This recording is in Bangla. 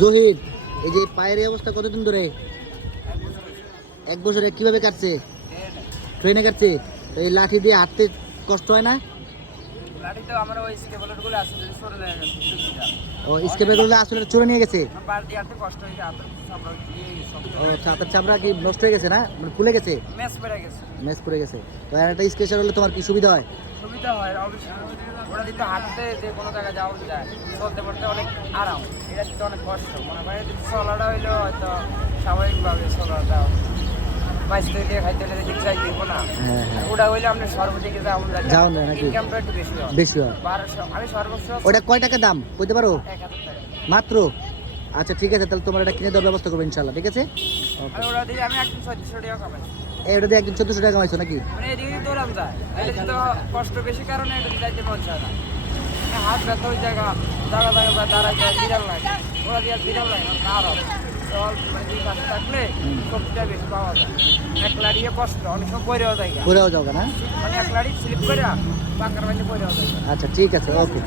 জহির, এই যে পায়ের এই অবস্থা কতদিন ধরে? 1 বছরে। কিভাবে কাটছে? ট্রেনে কাটছে। তো এই লাঠি দিয়ে হাঁটতে কষ্ট হয় না? ও স্কেপেগুলো আসলে চলে নিয়ে গেছে। ও আচ্ছা, হাতের চামড়া কি নষ্ট হয়ে গেছে না, মানে ফুলে গেছে? মেস পড়ে গেছে। তো একটা স্কেচার হলে তোমার কি সুবিধা হয়? সুবিধা হয় অবশ্যই। ওটা দিতে হাঁটতে যে কোনো জায়গায় যাওয়া যায়, চলতে পড়তে অনেক আরাম। এটা দিতে অনেক কষ্ট। মনে হয় চলাটা হইলেও হয়তো স্বাভাবিকভাবে চলাটা বাইশ থেকে খাইতে হলে দিক চাই দিব না। ওটা হইলে আপনি সর্বদিকে যাও না, ইনকামটা একটু বেশি হয়। বেশি হয়। 1200 আমি সর্বোচ্চ। ওটা কয় টাকা দাম বলতে পারো? 1000 টাকা মাত্র? আচ্ছা ঠিক আছে, তাহলে তোমার এটা কিনে দেওয়ার ব্যবস্থা করবো ইনশাল্লাহ। ঠিক আছে, আর ওটা দিয়ে আমি একদিন 1400 টাকা কামাই। এটা দিয়ে একদিন 1400 টাকা কামাইছো নাকি? মানে এদিকে দৌড়াম যায়, এটা তো কষ্ট বেশি কারণে এটা যাইতে মন চায় না। হাত ব্যথা ওই জায়গা দাঁড়ায় যায়, বিড়াল লাগে। ওরা দিয়ে বিড়াল লাগে না, আরাম। দুই পাশে থাকলে শক্তিটা বেশি পাওয়া যায়। এক লাড়িয়ে কষ্ট, অনেক সময় পরেও যায়, পরেও যাও না, মানে এক লাড়ি স্লিপ করে পাকার বাইরে পরেও যায়। আচ্ছা ঠিক আছে, ওকে।